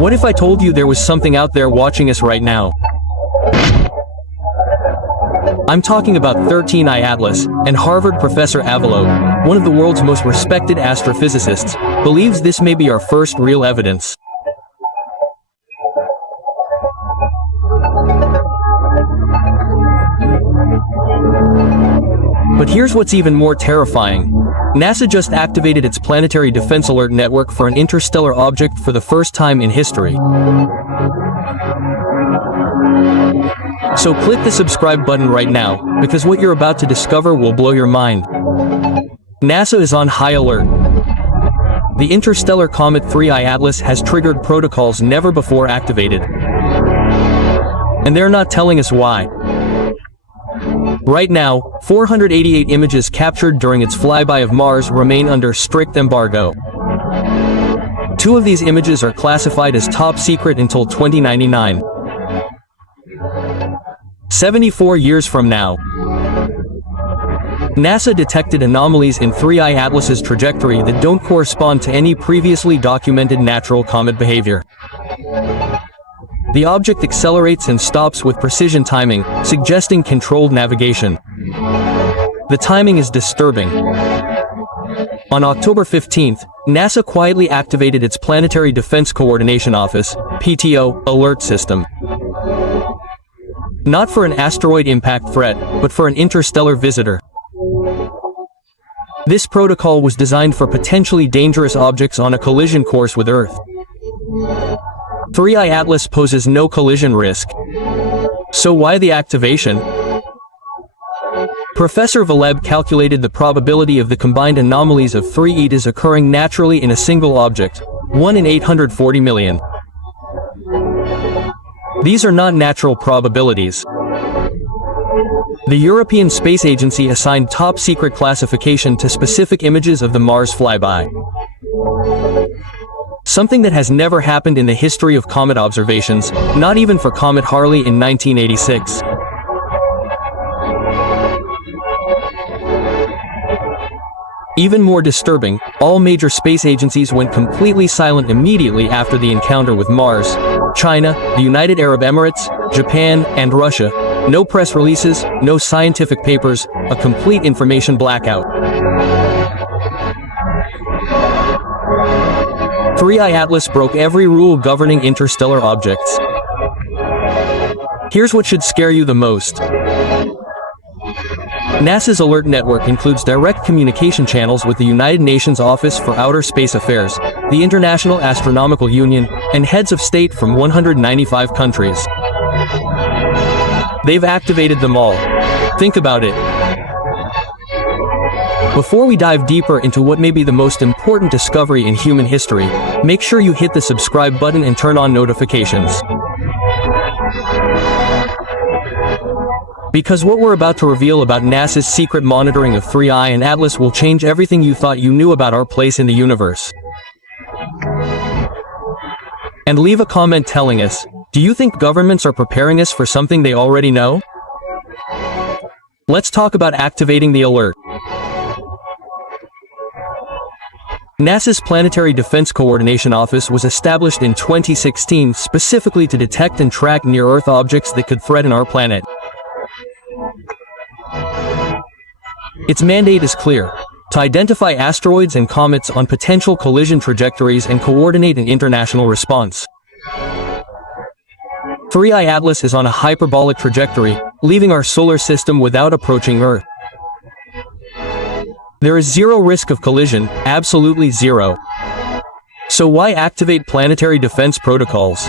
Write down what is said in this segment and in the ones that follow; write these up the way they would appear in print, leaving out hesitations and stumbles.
What if I told you there was something out there watching us right now? I'm talking about 13I Atlas, and Harvard professor Avalo, one of the world's most respected astrophysicists, believes this may be our first real evidence. But here's what's even more terrifying. NASA just activated its Planetary Defense Alert Network for an interstellar object for the first time in history. So click the subscribe button right now, because what you're about to discover will blow your mind. NASA is on high alert. The interstellar comet 3I Atlas has triggered protocols never before activated. And they're not telling us why. Right now, 488 images captured during its flyby of Mars remain under strict embargo. 2 of these images are classified as top secret until 2099. 74 years from now, NASA detected anomalies in 3I Atlas's trajectory that don't correspond to any previously documented natural comet behavior. The object accelerates and stops with precision timing, suggesting controlled navigation. The timing is disturbing. On October 15th, NASA quietly activated its Planetary Defense Coordination Office (PTO) alert system. Not for an asteroid impact threat, but for an interstellar visitor. This protocol was designed for potentially dangerous objects on a collision course with Earth. 3I Atlas poses no collision risk. So why the activation? Professor Valeb calculated the probability of the combined anomalies of 3 ETAs occurring naturally in a single object, 1 in 840 million. These are not natural probabilities. The European Space Agency assigned top-secret classification to specific images of the Mars flyby. Something that has never happened in the history of comet observations, not even for Comet Halley in 1986. Even more disturbing, all major space agencies went completely silent immediately after the encounter with Mars. China, the United Arab Emirates, Japan, and Russia. No press releases, no scientific papers, a complete information blackout. 3I Atlas broke every rule governing interstellar objects. Here's what should scare you the most. NASA's alert network includes direct communication channels with the United Nations Office for Outer Space Affairs, the International Astronomical Union, and heads of state from 195 countries. They've activated them all. Think about it. Before we dive deeper into what may be the most important discovery in human history, make sure you hit the subscribe button and turn on notifications. Because what we're about to reveal about NASA's secret monitoring of 3I and Atlas will change everything you thought you knew about our place in the universe. And leave a comment telling us, do you think governments are preparing us for something they already know? Let's talk about activating the alert. NASA's Planetary Defense Coordination Office was established in 2016 specifically to detect and track near-Earth objects that could threaten our planet. Its mandate is clear: to identify asteroids and comets on potential collision trajectories and coordinate an international response. 3I Atlas is on a hyperbolic trajectory, leaving our solar system without approaching Earth. There is zero risk of collision, absolutely zero. So why activate planetary defense protocols?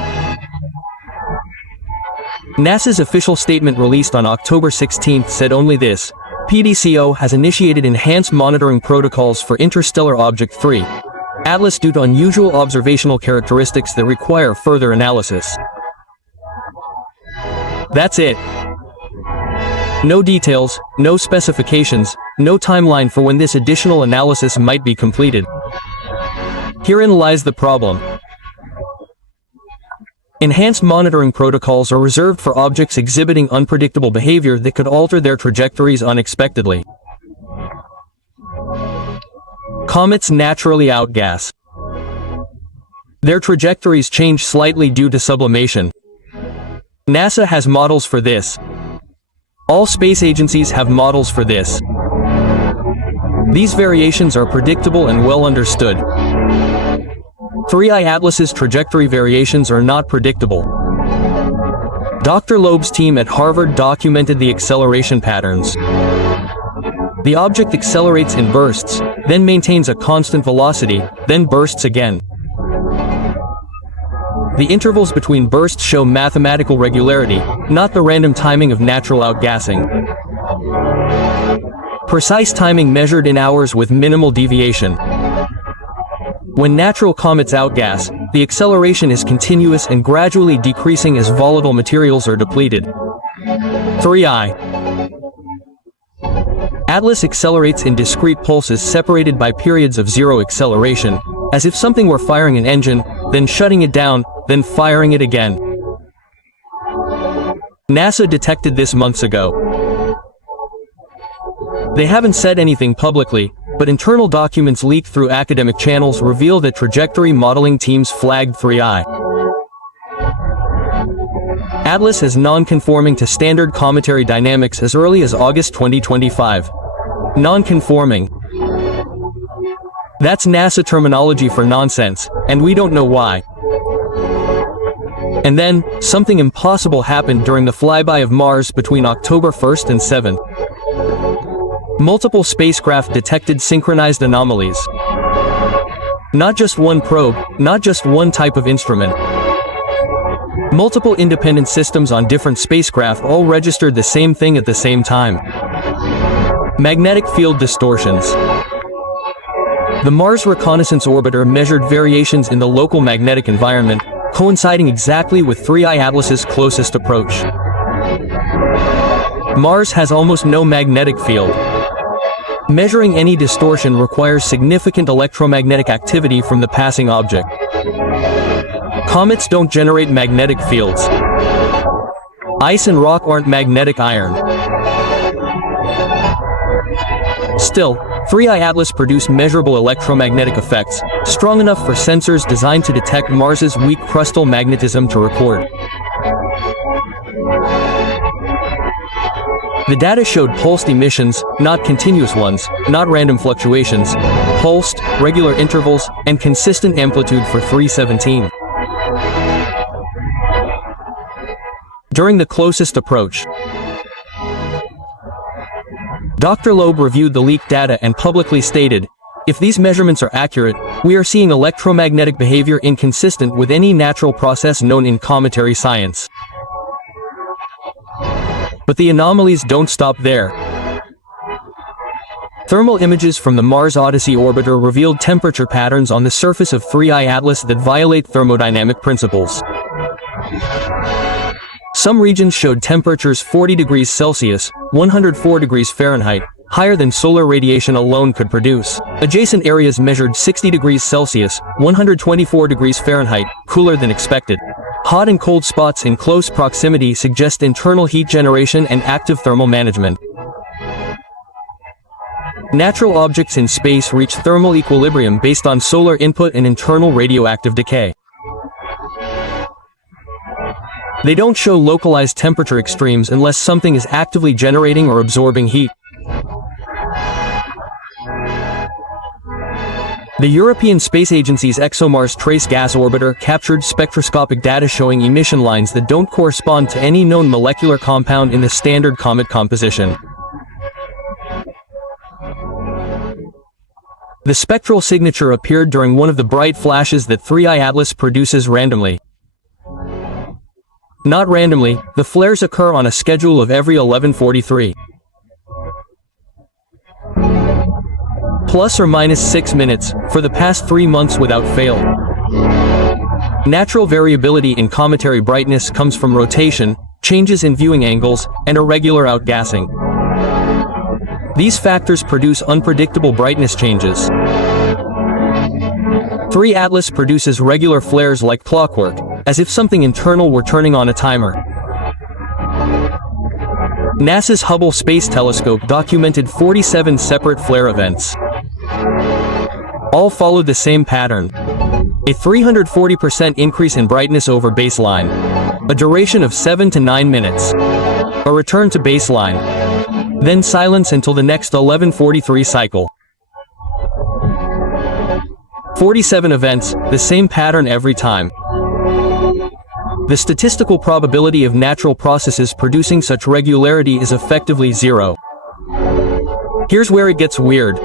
NASA's official statement released on October 16 said only this: PDCO has initiated enhanced monitoring protocols for interstellar object 3, Atlas due to unusual observational characteristics that require further analysis. That's it. No details, no specifications, no timeline for when this additional analysis might be completed. Herein lies the problem. Enhanced monitoring protocols are reserved for objects exhibiting unpredictable behavior that could alter their trajectories unexpectedly. Comets naturally outgas. Their trajectories change slightly due to sublimation. NASA has models for this. All space agencies have models for this. These variations are predictable and well understood. 3I Atlas's trajectory variations are not predictable. Dr. Loeb's team at Harvard documented the acceleration patterns. The object accelerates in bursts, then maintains a constant velocity, then bursts again. The intervals between bursts show mathematical regularity, not the random timing of natural outgassing. Precise timing measured in hours with minimal deviation. When natural comets outgas, the acceleration is continuous and gradually decreasing as volatile materials are depleted. 3I Atlas accelerates in discrete pulses separated by periods of zero acceleration, as if something were firing an engine, then shutting it down, then firing it again. NASA detected this months ago. They haven't said anything publicly, but internal documents leaked through academic channels reveal that trajectory modeling teams flagged 3I Atlas as non-conforming to standard cometary dynamics as early as August 2025. Non-conforming. That's NASA terminology for nonsense, and we don't know why. And then, something impossible happened during the flyby of Mars between October 1st and 7th. Multiple spacecraft detected synchronized anomalies. Not just one probe, not just one type of instrument. Multiple independent systems on different spacecraft all registered the same thing at the same time. Magnetic field distortions. The Mars Reconnaissance Orbiter measured variations in the local magnetic environment, coinciding exactly with 3I Atlas's closest approach. Mars has almost no magnetic field. Measuring any distortion requires significant electromagnetic activity from the passing object. Comets don't generate magnetic fields. Ice and rock aren't magnetic iron. Still, 3I Atlas produced measurable electromagnetic effects, strong enough for sensors designed to detect Mars's weak crustal magnetism to record. The data showed pulsed emissions, not continuous ones, not random fluctuations, pulsed, regular intervals, and consistent amplitude for 317. During the closest approach, Dr. Loeb reviewed the leaked data and publicly stated, "If these measurements are accurate, we are seeing electromagnetic behavior inconsistent with any natural process known in cometary science." But the anomalies don't stop there. Thermal images from the Mars Odyssey orbiter revealed temperature patterns on the surface of 3I Atlas that violate thermodynamic principles. Some regions showed temperatures 40 degrees Celsius, 104 degrees Fahrenheit, higher than solar radiation alone could produce. Adjacent areas measured 60 degrees Celsius, 124 degrees Fahrenheit, cooler than expected. Hot and cold spots in close proximity suggest internal heat generation and active thermal management. Natural objects in space reach thermal equilibrium based on solar input and internal radioactive decay. They don't show localized temperature extremes unless something is actively generating or absorbing heat. The European Space Agency's ExoMars Trace Gas Orbiter captured spectroscopic data showing emission lines that don't correspond to any known molecular compound in the standard comet composition. The spectral signature appeared during one of the bright flashes that 3I Atlas produces randomly. Not randomly, the flares occur on a schedule of every 11:43. Plus or minus 6 minutes, for the past 3 months without fail. Natural variability in cometary brightness comes from rotation, changes in viewing angles, and irregular outgassing. These factors produce unpredictable brightness changes. 3 Atlas produces regular flares like clockwork, as if something internal were turning on a timer. NASA's Hubble Space Telescope documented 47 separate flare events. All followed the same pattern. A 340% increase in brightness over baseline. A duration of 7 to 9 minutes. A return to baseline. Then silence until the next 11:43 cycle. 47 events, the same pattern every time. The statistical probability of natural processes producing such regularity is effectively zero. Here's where it gets weird.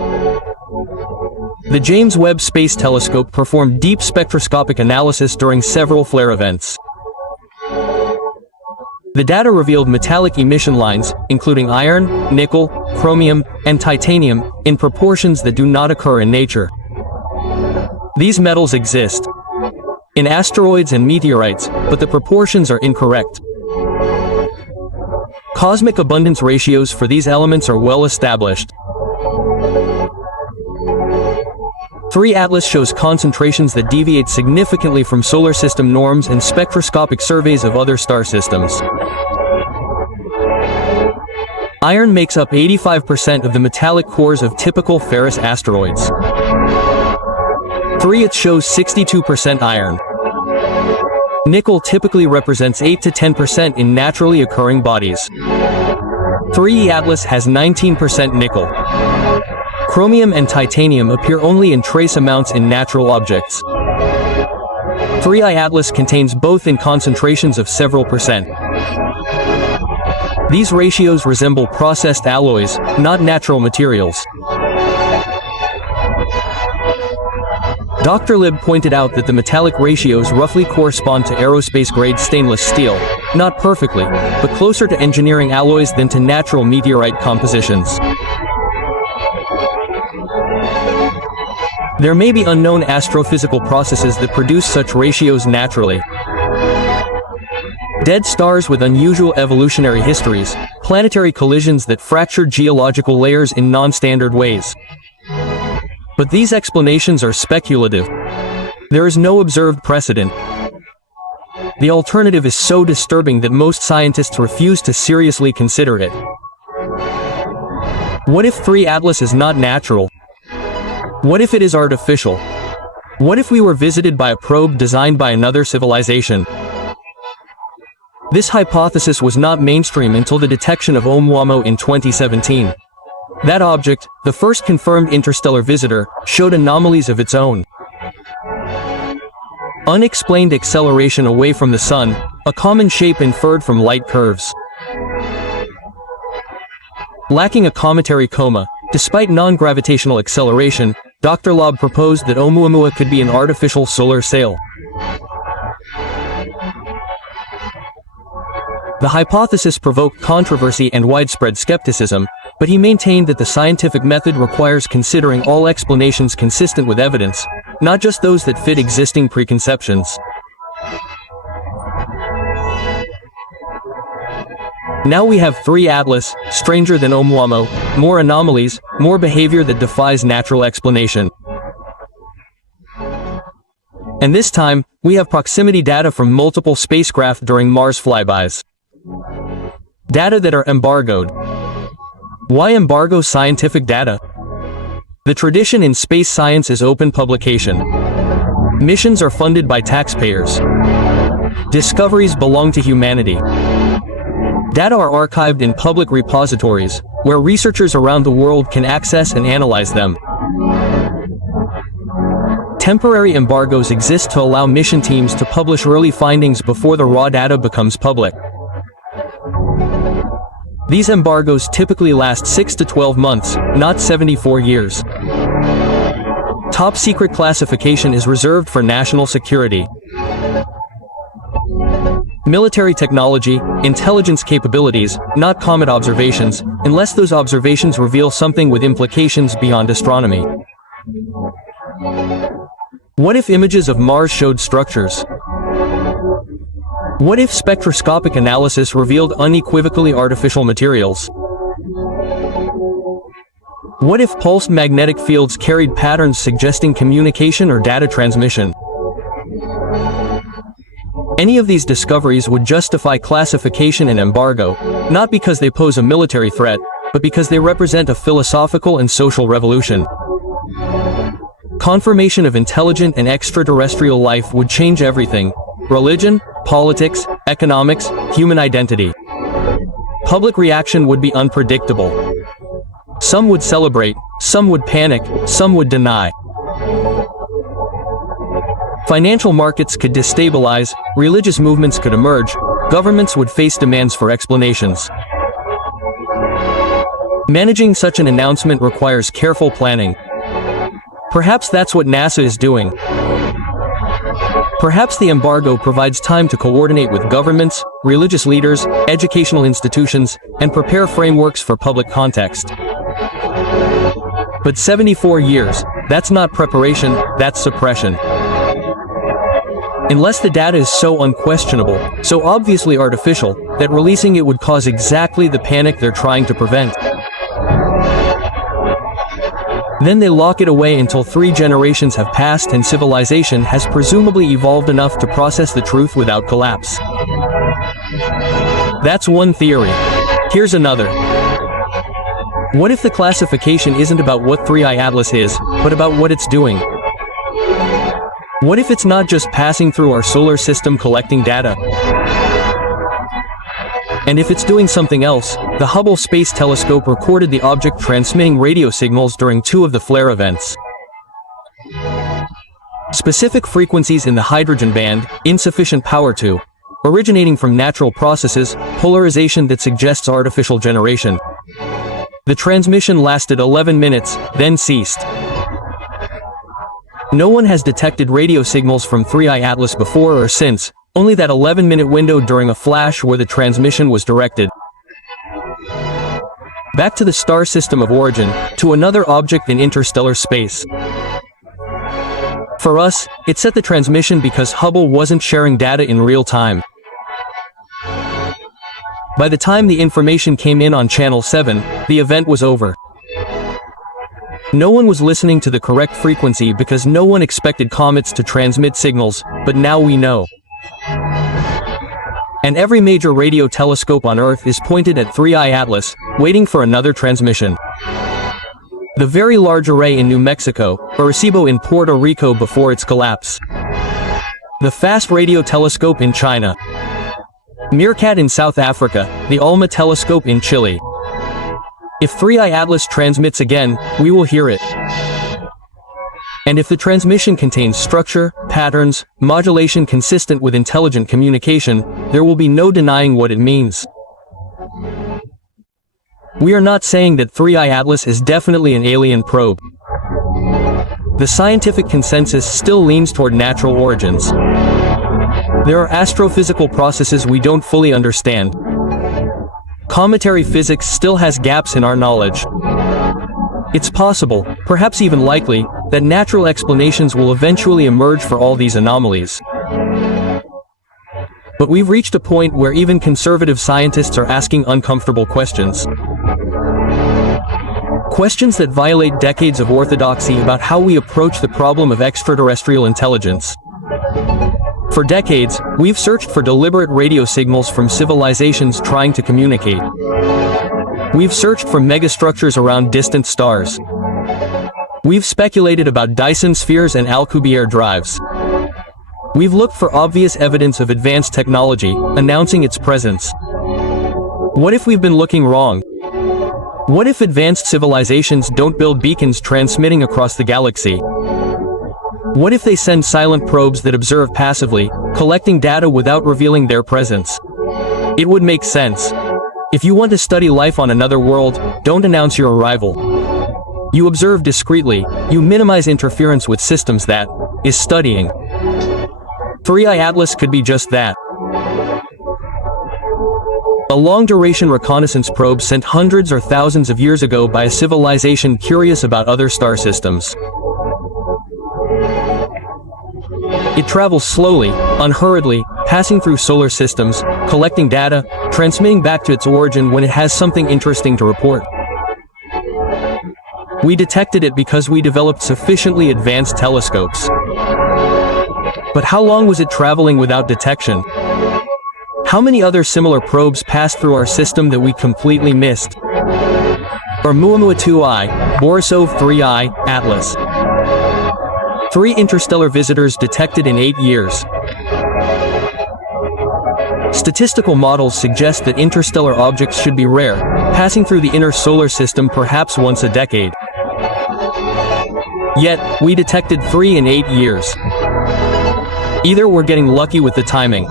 The James Webb Space Telescope performed deep spectroscopic analysis during several flare events. The data revealed metallic emission lines, including iron, nickel, chromium, and titanium, in proportions that do not occur in nature. These metals exist in asteroids and meteorites, but the proportions are incorrect. Cosmic abundance ratios for these elements are well established. 3 Atlas shows concentrations that deviate significantly from solar system norms and spectroscopic surveys of other star systems. Iron makes up 85% of the metallic cores of typical ferrous asteroids. 3 It shows 62% iron. Nickel typically represents 8 to 10% in naturally occurring bodies. 3E Atlas has 19% nickel. Chromium and titanium appear only in trace amounts in natural objects. 3I Atlas contains both in concentrations of several percent. These ratios resemble processed alloys, not natural materials. Dr. Lib pointed out that the metallic ratios roughly correspond to aerospace-grade stainless steel, not perfectly, but closer to engineering alloys than to natural meteorite compositions. There may be unknown astrophysical processes that produce such ratios naturally. Dead stars with unusual evolutionary histories, planetary collisions that fracture geological layers in non-standard ways. But these explanations are speculative. There is no observed precedent. The alternative is so disturbing that most scientists refuse to seriously consider it. What if 3 Atlas is not natural? What if it is artificial? What if we were visited by a probe designed by another civilization? This hypothesis was not mainstream until the detection of Oumuamua in 2017. That object, the first confirmed interstellar visitor, showed anomalies of its own. Unexplained acceleration away from the sun, a common shape inferred from light curves. Lacking a cometary coma, despite non-gravitational acceleration, Dr. Lob proposed that Oumuamua could be an artificial solar sail. The hypothesis provoked controversy and widespread skepticism, but he maintained that the scientific method requires considering all explanations consistent with evidence, not just those that fit existing preconceptions. Now we have 3 Atlas, stranger than Oumuamua, more anomalies, more behavior that defies natural explanation. And this time, we have proximity data from multiple spacecraft during Mars flybys. Data that are embargoed. Why embargo scientific data? The tradition in space science is open publication. Missions are funded by taxpayers. Discoveries belong to humanity. Data are archived in public repositories, where researchers around the world can access and analyze them. Temporary embargoes exist to allow mission teams to publish early findings before the raw data becomes public. These embargoes typically last 6 to 12 months, not 74 years. Top secret classification is reserved for national security. Military technology, intelligence capabilities, not comet observations, unless those observations reveal something with implications beyond astronomy. What if images of Mars showed structures? What if spectroscopic analysis revealed unequivocally artificial materials? What if pulsed magnetic fields carried patterns suggesting communication or data transmission? Any of these discoveries would justify classification and embargo, not because they pose a military threat, but because they represent a philosophical and social revolution. Confirmation of intelligent and extraterrestrial life would change everything: religion, politics, economics, human identity. Public reaction would be unpredictable. Some would celebrate, some would panic, some would deny. Financial markets could destabilize, religious movements could emerge, governments would face demands for explanations. Managing such an announcement requires careful planning. Perhaps that's what NASA is doing. Perhaps the embargo provides time to coordinate with governments, religious leaders, educational institutions, and prepare frameworks for public context. But 74 years, that's not preparation, that's suppression. Unless the data is so unquestionable, so obviously artificial, that releasing it would cause exactly the panic they're trying to prevent. Then they lock it away until 3 generations have passed and civilization has presumably evolved enough to process the truth without collapse. That's one theory. Here's another. What if the classification isn't about what 3i Atlas is, but about what it's doing? What if it's not just passing through our solar system collecting data? And if it's doing something else, the Hubble Space Telescope recorded the object transmitting radio signals during 2 of the flare events. Specific frequencies in the hydrogen band, insufficient power to, originating from natural processes, polarization that suggests artificial generation. The transmission lasted 11 minutes, then ceased. No one has detected radio signals from 3i Atlas before or since, only that 11-minute window during a flash where the transmission was directed. Back to the star system of origin, to another object in interstellar space. For us, it set the transmission because Hubble wasn't sharing data in real time. By the time the information came in on Channel 7, the event was over. No one was listening to the correct frequency because no one expected comets to transmit signals, but now we know. And every major radio telescope on Earth is pointed at 3i Atlas, waiting for another transmission. The Very Large Array in New Mexico, Arecibo in Puerto Rico before its collapse. The Fast Radio Telescope in China. Meerkat in South Africa, the ALMA Telescope in Chile. If 3i Atlas transmits again, we will hear it. And if the transmission contains structure, patterns, modulation consistent with intelligent communication, there will be no denying what it means. We are not saying that 3i Atlas is definitely an alien probe. The scientific consensus still leans toward natural origins. There are astrophysical processes we don't fully understand. Cometary physics still has gaps in our knowledge. It's possible, perhaps even likely, that natural explanations will eventually emerge for all these anomalies. But we've reached a point where even conservative scientists are asking uncomfortable questions. Questions that violate decades of orthodoxy about how we approach the problem of extraterrestrial intelligence. For decades, we've searched for deliberate radio signals from civilizations trying to communicate. We've searched for megastructures around distant stars. We've speculated about Dyson spheres and Alcubierre drives. We've looked for obvious evidence of advanced technology, announcing its presence. What if we've been looking wrong? What if advanced civilizations don't build beacons transmitting across the galaxy? What if they send silent probes that observe passively, collecting data without revealing their presence? It would make sense. If you want to study life on another world, don't announce your arrival. You observe discreetly, you minimize interference with systems that is studying. 3i Atlas could be just that. A long-duration reconnaissance probe sent hundreds or thousands of years ago by a civilization curious about other star systems. It travels slowly, unhurriedly, passing through solar systems, collecting data, transmitting back to its origin when it has something interesting to report. We detected it because we developed sufficiently advanced telescopes. But how long was it traveling without detection? How many other similar probes passed through our system that we completely missed? Oumuamua 2i, Borisov 3i, Atlas. 3 interstellar visitors detected in 8 years. Statistical models suggest that interstellar objects should be rare, passing through the inner solar system perhaps once a decade. Yet, we detected 3 in 8 years. Either we're getting lucky with the timing.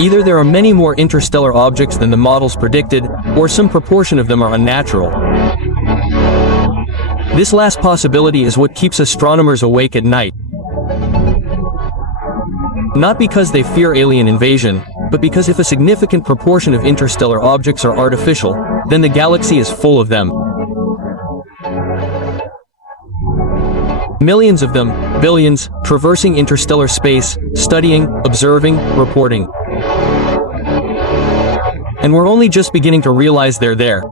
Either there are many more interstellar objects than the models predicted, or some proportion of them are unnatural. This last possibility is what keeps astronomers awake at night. Not because they fear alien invasion, but because if a significant proportion of interstellar objects are artificial, then the galaxy is full of them. Millions of them, billions, traversing interstellar space, studying, observing, reporting. And we're only just beginning to realize they're there.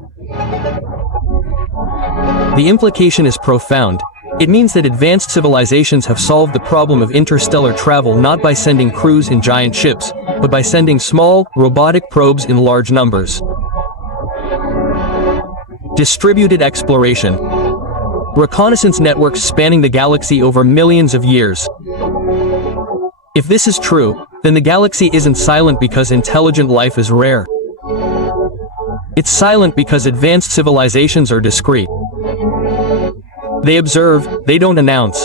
The implication is profound. It means that advanced civilizations have solved the problem of interstellar travel not by sending crews in giant ships, but by sending small, robotic probes in large numbers. Distributed exploration. Reconnaissance networks spanning the galaxy over millions of years. If this is true, then the galaxy isn't silent because intelligent life is rare. It's silent because advanced civilizations are discreet. They observe, they don't announce.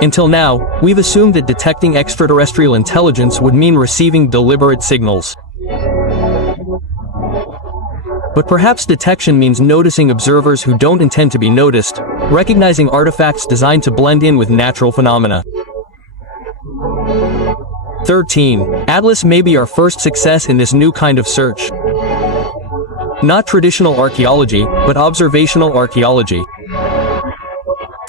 Until now, we've assumed that detecting extraterrestrial intelligence would mean receiving deliberate signals. But perhaps detection means noticing observers who don't intend to be noticed, recognizing artifacts designed to blend in with natural phenomena. 13. Atlas may be our first success in this new kind of search. Not traditional archaeology, but observational archaeology.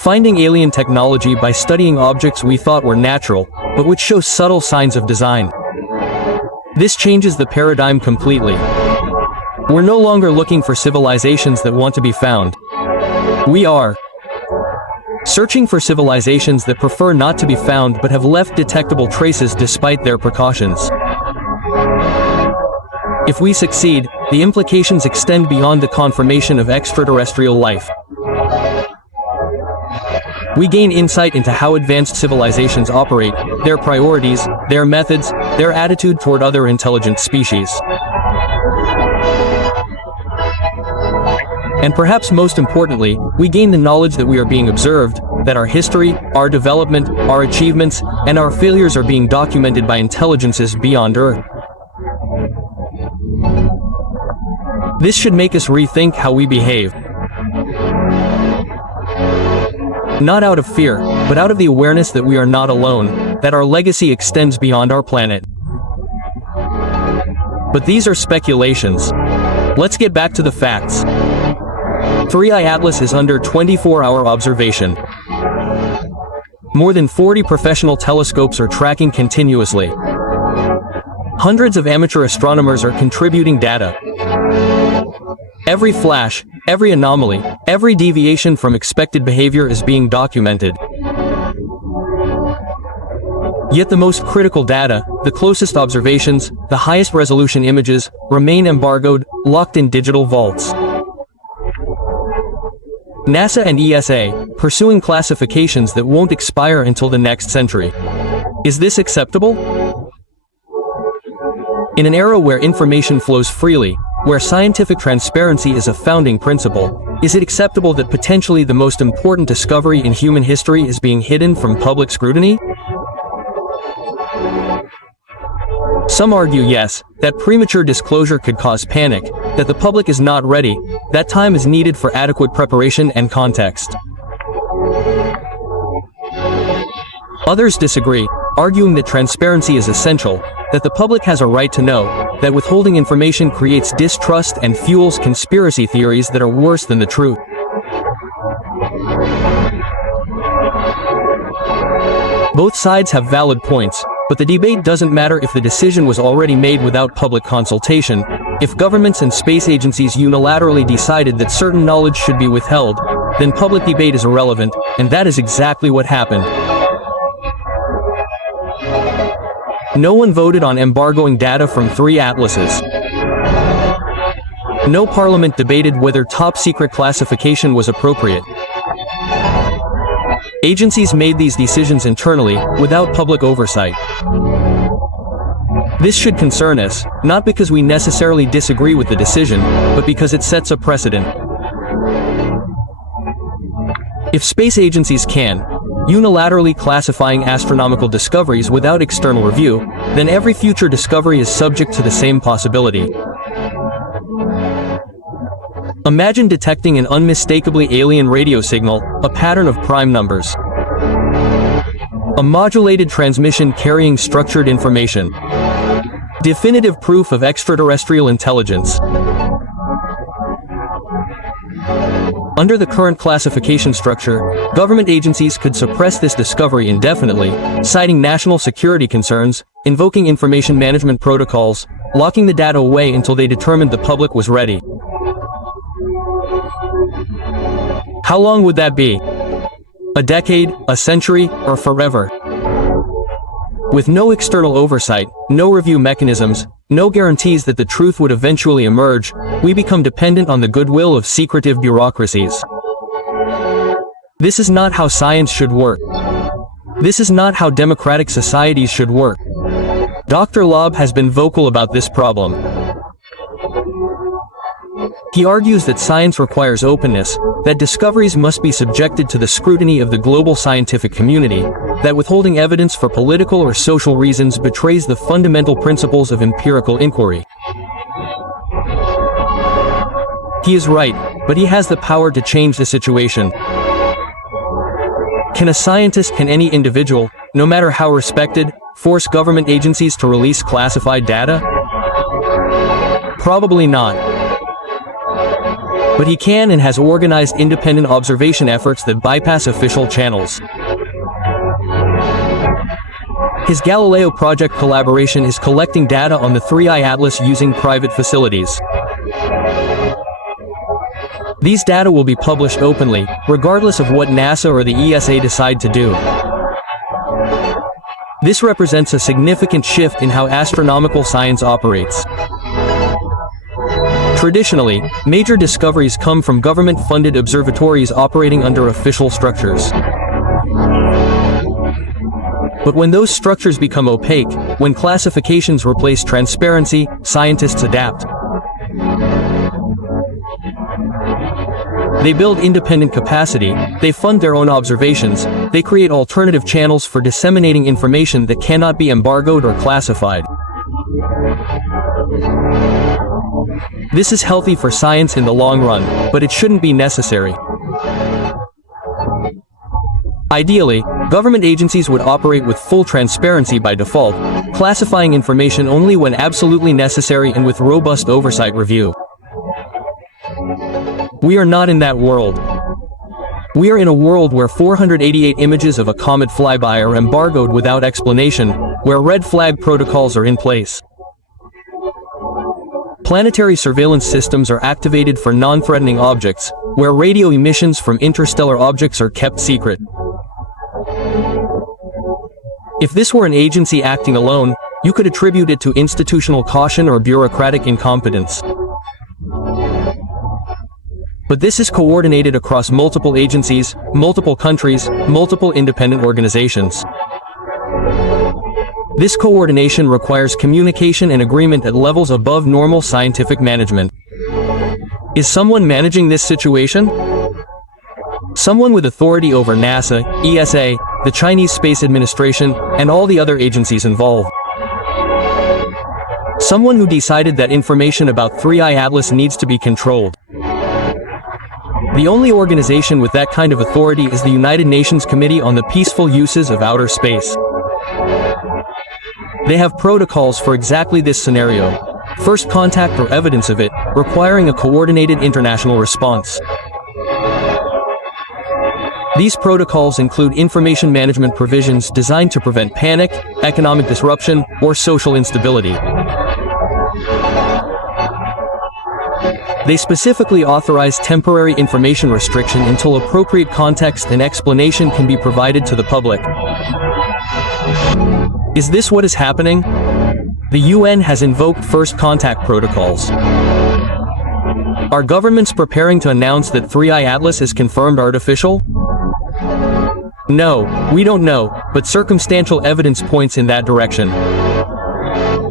Finding alien technology by studying objects we thought were natural, but which show subtle signs of design. This changes the paradigm completely. We're no longer looking for civilizations that want to be found. We are searching for civilizations that prefer not to be found but have left detectable traces despite their precautions. If we succeed, the implications extend beyond the confirmation of extraterrestrial life. We gain insight into how advanced civilizations operate, their priorities, their methods, their attitude toward other intelligent species. And perhaps most importantly, we gain the knowledge that we are being observed, that our history, our development, our achievements, and our failures are being documented by intelligences beyond Earth. This should make us rethink how we behave. Not out of fear, but out of the awareness that we are not alone, that our legacy extends beyond our planet. But these are speculations. Let's get back to the facts. 3I Atlas is under 24-hour observation. More than 40 professional telescopes are tracking continuously. Hundreds of amateur astronomers are contributing data. Every flash, every anomaly, every deviation from expected behavior is being documented. Yet the most critical data, the closest observations, the highest resolution images, remain embargoed, locked in digital vaults. NASA and ESA, pursuing classifications that won't expire until the next century. Is this acceptable? In an era where information flows freely, where scientific transparency is a founding principle, is it acceptable that potentially the most important discovery in human history is being hidden from public scrutiny? Some argue yes, that premature disclosure could cause panic, that the public is not ready, that time is needed for adequate preparation and context. Others disagree, arguing that transparency is essential, that the public has a right to know, that withholding information creates distrust and fuels conspiracy theories that are worse than the truth. Both sides have valid points, but the debate doesn't matter if the decision was already made without public consultation. If governments and space agencies unilaterally decided that certain knowledge should be withheld, then public debate is irrelevant, and that is exactly what happened. No one voted on embargoing data from 3 atlases. No parliament debated whether top-secret classification was appropriate. Agencies made these decisions internally, without public oversight. This should concern us, not because we necessarily disagree with the decision, but because it sets a precedent. If space agencies can, unilaterally classifying astronomical discoveries without external review, then every future discovery is subject to the same possibility. Imagine detecting an unmistakably alien radio signal, a pattern of prime numbers. A modulated transmission carrying structured information. Definitive proof of extraterrestrial intelligence. Under the current classification structure, government agencies could suppress this discovery indefinitely, citing national security concerns, invoking information management protocols, locking the data away until they determined the public was ready. How long would that be? A decade, a century, or forever? With no external oversight, no review mechanisms, no guarantees that the truth would eventually emerge, we become dependent on the goodwill of secretive bureaucracies. This is not how science should work. This is not how democratic societies should work. Dr. Loeb has been vocal about this problem. He argues that science requires openness, that discoveries must be subjected to the scrutiny of the global scientific community, that withholding evidence for political or social reasons betrays the fundamental principles of empirical inquiry. He is right, but he has the power to change the situation. Can a scientist, can any individual, no matter how respected, force government agencies to release classified data? Probably not. But he can and has organized independent observation efforts that bypass official channels. His Galileo Project collaboration is collecting data on the 3I Atlas using private facilities. These data will be published openly, regardless of what NASA or the ESA decide to do. This represents a significant shift in how astronomical science operates. Traditionally, major discoveries come from government-funded observatories operating under official structures. But when those structures become opaque, when classifications replace transparency, scientists adapt. They build independent capacity, they fund their own observations, they create alternative channels for disseminating information that cannot be embargoed or classified. This is healthy for science in the long run, but it shouldn't be necessary. Ideally, government agencies would operate with full transparency by default, classifying information only when absolutely necessary and with robust oversight review. We are not in that world. We are in a world where 488 images of a comet flyby are embargoed without explanation, where red flag protocols are in place. Planetary surveillance systems are activated for non-threatening objects, where radio emissions from interstellar objects are kept secret. If this were an agency acting alone, you could attribute it to institutional caution or bureaucratic incompetence. But this is coordinated across multiple agencies, multiple countries, multiple independent organizations. This coordination requires communication and agreement at levels above normal scientific management. Is someone managing this situation? Someone with authority over NASA, ESA, the Chinese Space Administration, and all the other agencies involved. Someone who decided that information about 3I Atlas needs to be controlled. The only organization with that kind of authority is the United Nations Committee on the Peaceful Uses of Outer Space. They have protocols for exactly this scenario, first contact or evidence of it, requiring a coordinated international response. These protocols include information management provisions designed to prevent panic, economic disruption, or social instability. They specifically authorize temporary information restriction until appropriate context and explanation can be provided to the public. Is this what is happening? The UN has invoked first contact protocols. Are governments preparing to announce that 3I Atlas is confirmed artificial? No, we don't know, but circumstantial evidence points in that direction.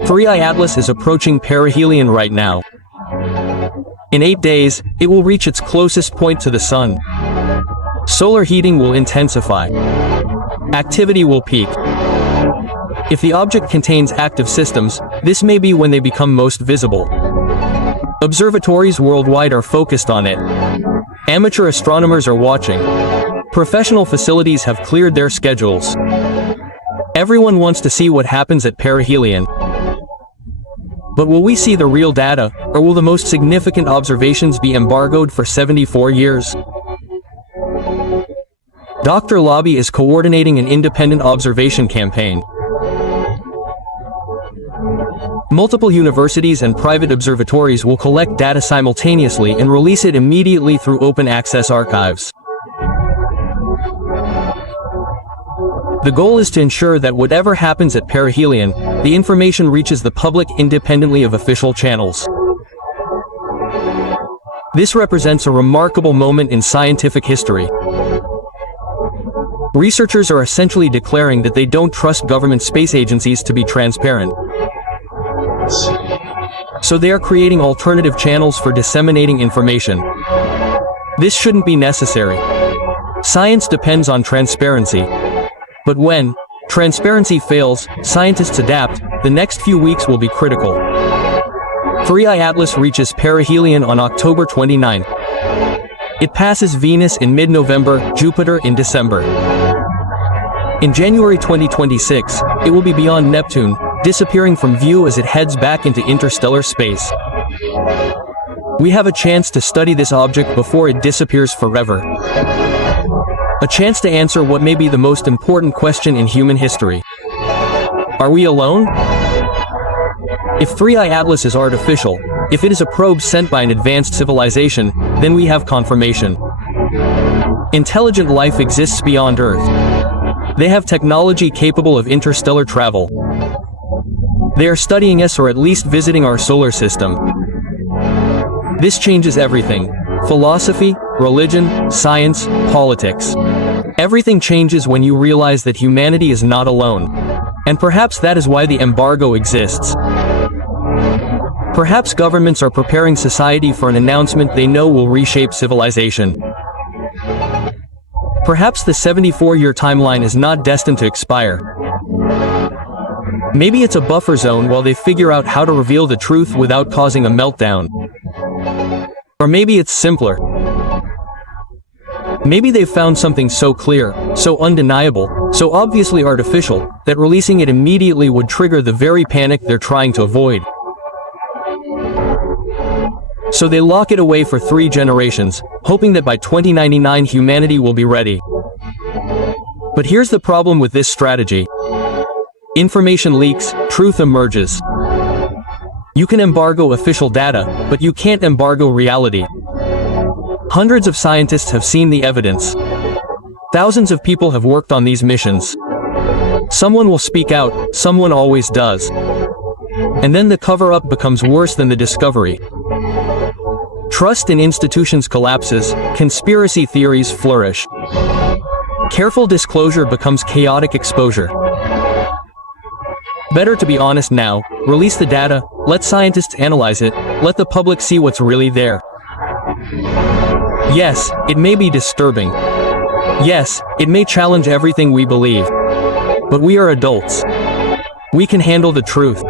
3I Atlas is approaching perihelion right now. In 8 days, it will reach its closest point to the Sun. Solar heating will intensify. Activity will peak. If the object contains active systems, this may be when they become most visible. Observatories worldwide are focused on it. Amateur astronomers are watching. Professional facilities have cleared their schedules. Everyone wants to see what happens at perihelion. But will we see the real data, or will the most significant observations be embargoed for 74 years? Dr. Lobby is coordinating an independent observation campaign. Multiple universities and private observatories will collect data simultaneously and release it immediately through open access archives. The goal is to ensure that whatever happens at perihelion, the information reaches the public independently of official channels. This represents a remarkable moment in scientific history. Researchers are essentially declaring that they don't trust government space agencies to be transparent. So they are creating alternative channels for disseminating information. This shouldn't be necessary. Science depends on transparency. But when transparency fails, scientists adapt. The next few weeks will be critical. 3I Atlas reaches perihelion on October 29. It passes Venus in mid-November, Jupiter in December. In January 2026, it will be beyond Neptune, disappearing from view as it heads back into interstellar space. We have a chance to study this object before it disappears forever. A chance to answer what may be the most important question in human history. Are we alone? If 3I Atlas is artificial, if it is a probe sent by an advanced civilization, then we have confirmation. Intelligent life exists beyond Earth. They have technology capable of interstellar travel. They are studying us or at least visiting our solar system. This changes everything. Philosophy, religion, science, politics. Everything changes when you realize that humanity is not alone. And perhaps that is why the embargo exists. Perhaps governments are preparing society for an announcement they know will reshape civilization. Perhaps the 74-year timeline is not destined to expire. Maybe it's a buffer zone while they figure out how to reveal the truth without causing a meltdown. Or maybe it's simpler. Maybe they've found something so clear, so undeniable, so obviously artificial, that releasing it immediately would trigger the very panic they're trying to avoid. So they lock it away for 3 generations, hoping that by 2099 humanity will be ready. But here's the problem with this strategy. Information leaks, truth emerges. You can embargo official data, but you can't embargo reality. Hundreds of scientists have seen the evidence. Thousands of people have worked on these missions. Someone will speak out, someone always does. And then the cover-up becomes worse than the discovery. Trust in institutions collapses, conspiracy theories flourish. Careful disclosure becomes chaotic exposure. Better to be honest now, release the data, let scientists analyze it, let the public see what's really there. Yes, it may be disturbing. Yes, it may challenge everything we believe. But we are adults. We can handle the truth.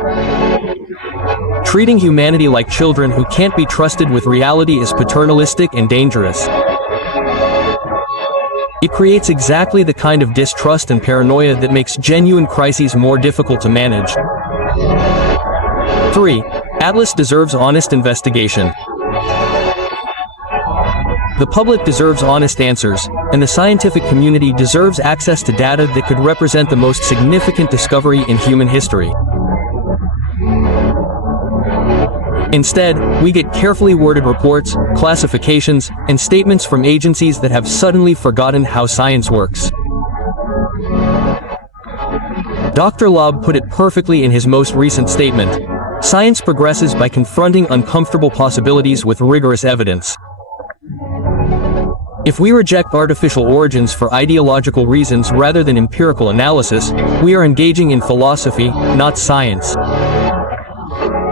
Treating humanity like children who can't be trusted with reality is paternalistic and dangerous. It creates exactly the kind of distrust and paranoia that makes genuine crises more difficult to manage. 3. Atlas deserves honest investigation. The public deserves honest answers, and the scientific community deserves access to data that could represent the most significant discovery in human history. Instead, we get carefully worded reports, classifications, and statements from agencies that have suddenly forgotten how science works. Dr. Lobb put it perfectly in his most recent statement. Science progresses by confronting uncomfortable possibilities with rigorous evidence. If we reject artificial origins for ideological reasons rather than empirical analysis, we are engaging in philosophy, not science.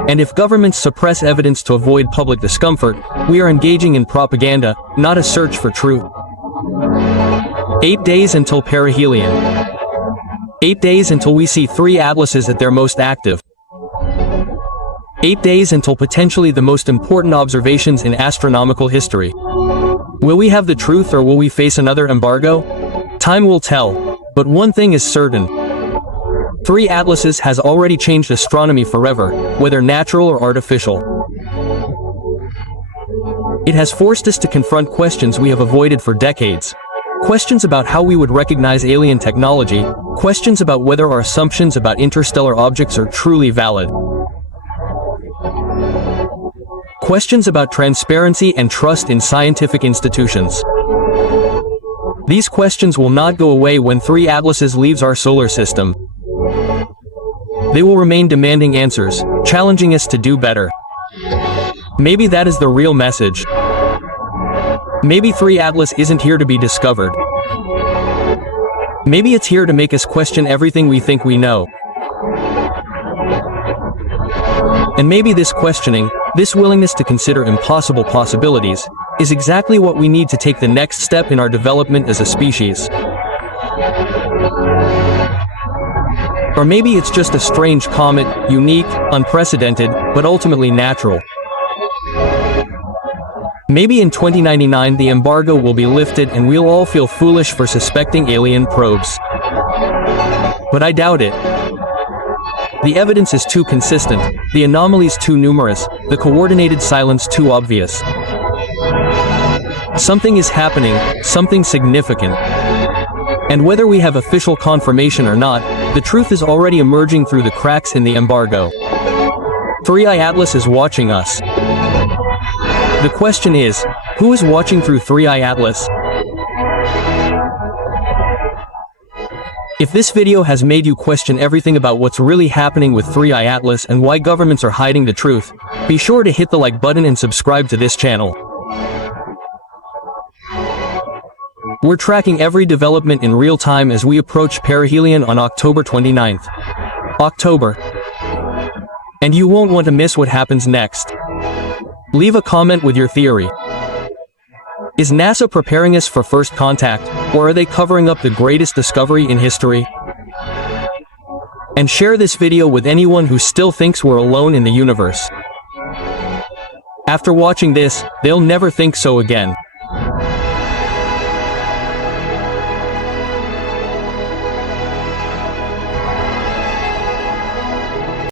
And if governments suppress evidence to avoid public discomfort, we are engaging in propaganda, not a search for truth. 8 days until perihelion. 8 days until we see 3 atlases at their most active. 8 days until potentially the most important observations in astronomical history. Will we have the truth or will we face another embargo? Time will tell, but one thing is certain. 3 atlases has already changed astronomy forever, whether natural or artificial. It has forced us to confront questions we have avoided for decades. Questions about how we would recognize alien technology, questions about whether our assumptions about interstellar objects are truly valid. Questions about transparency and trust in scientific institutions. These questions will not go away when 3 atlases leaves our solar system. They will remain demanding answers, challenging us to do better. Maybe that is the real message. Maybe 3 Atlas isn't here to be discovered. Maybe it's here to make us question everything we think we know. And maybe this questioning, this willingness to consider impossible possibilities, is exactly what we need to take the next step in our development as a species. Or maybe it's just a strange comet, unique, unprecedented, but ultimately natural. Maybe in 2099 the embargo will be lifted and we'll all feel foolish for suspecting alien probes. But I doubt it. The evidence is too consistent, the anomalies too numerous, the coordinated silence too obvious. Something is happening, something significant. And whether we have official confirmation or not, the truth is already emerging through the cracks in the embargo. 3i Atlas is watching us. The question is, who is watching through 3i Atlas? If this video has made you question everything about what's really happening with 3i Atlas and why governments are hiding the truth, be sure to hit the like button and subscribe to this channel. We're tracking every development in real time as we approach perihelion on October 29th. October. And you won't want to miss what happens next. Leave a comment with your theory. Is NASA preparing us for first contact, or are they covering up the greatest discovery in history? And share this video with anyone who still thinks we're alone in the universe. After watching this, they'll never think so again.